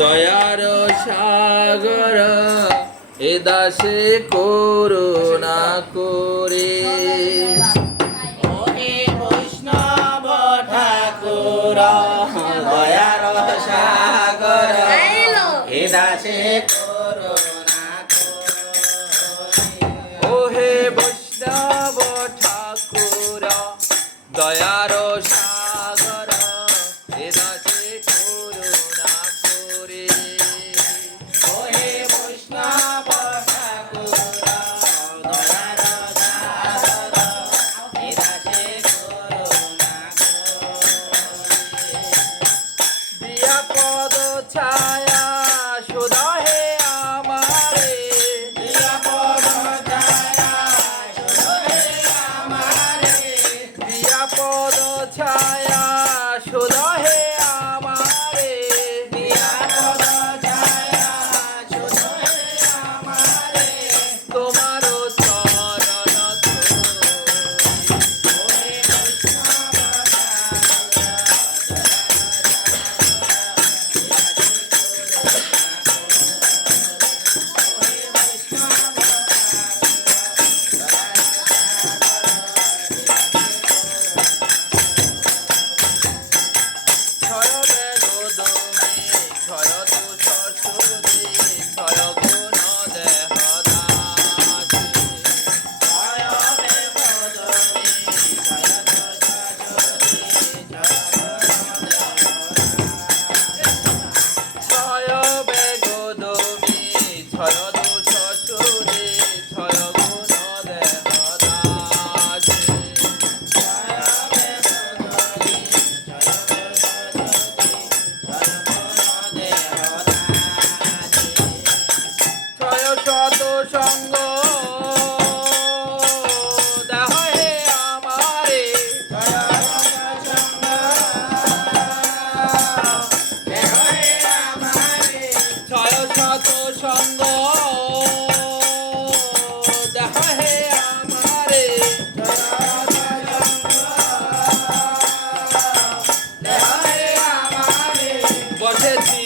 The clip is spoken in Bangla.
দয়ার সাগর এ দাসে করুণা করে। ওহে বৈষ্ণব ঠাকুর দয়ার সাগর এ দাসে করুণা করে। ওহে বৈষ্ণব ঠাকুর দয়ার সাগর এ দাসে করুণা করে। ওহে বৈষ্ণব ঠাকুর দয়ার সাগর এ দাসে করুণা করে। দিয়া পদ ছায়া সুধা হে আমারে। দিয়া পদ ছায়া সুধে আমারে। দিয়া পদ ছায়া সুধা হে আমারে। দিয়া পদ ছায়া সুধে আমারে। তোমার চরণ ধরি। ওহে বৈষ্ণব ক্ষয় বেগোদমে ক্ষয় দোষ সুধি ক্ষয় গুণ দেহ দাসী। ক্ষয় বেগোদমে ক্ষয় দোষ সুধি ক্ষয় গুণ দেহ দাসী। ক্ষয় শত সঙ্গ দেহ হে আমারে। ক্ষয় শত সঙ্গ দেহ হে আমারে। বসেছি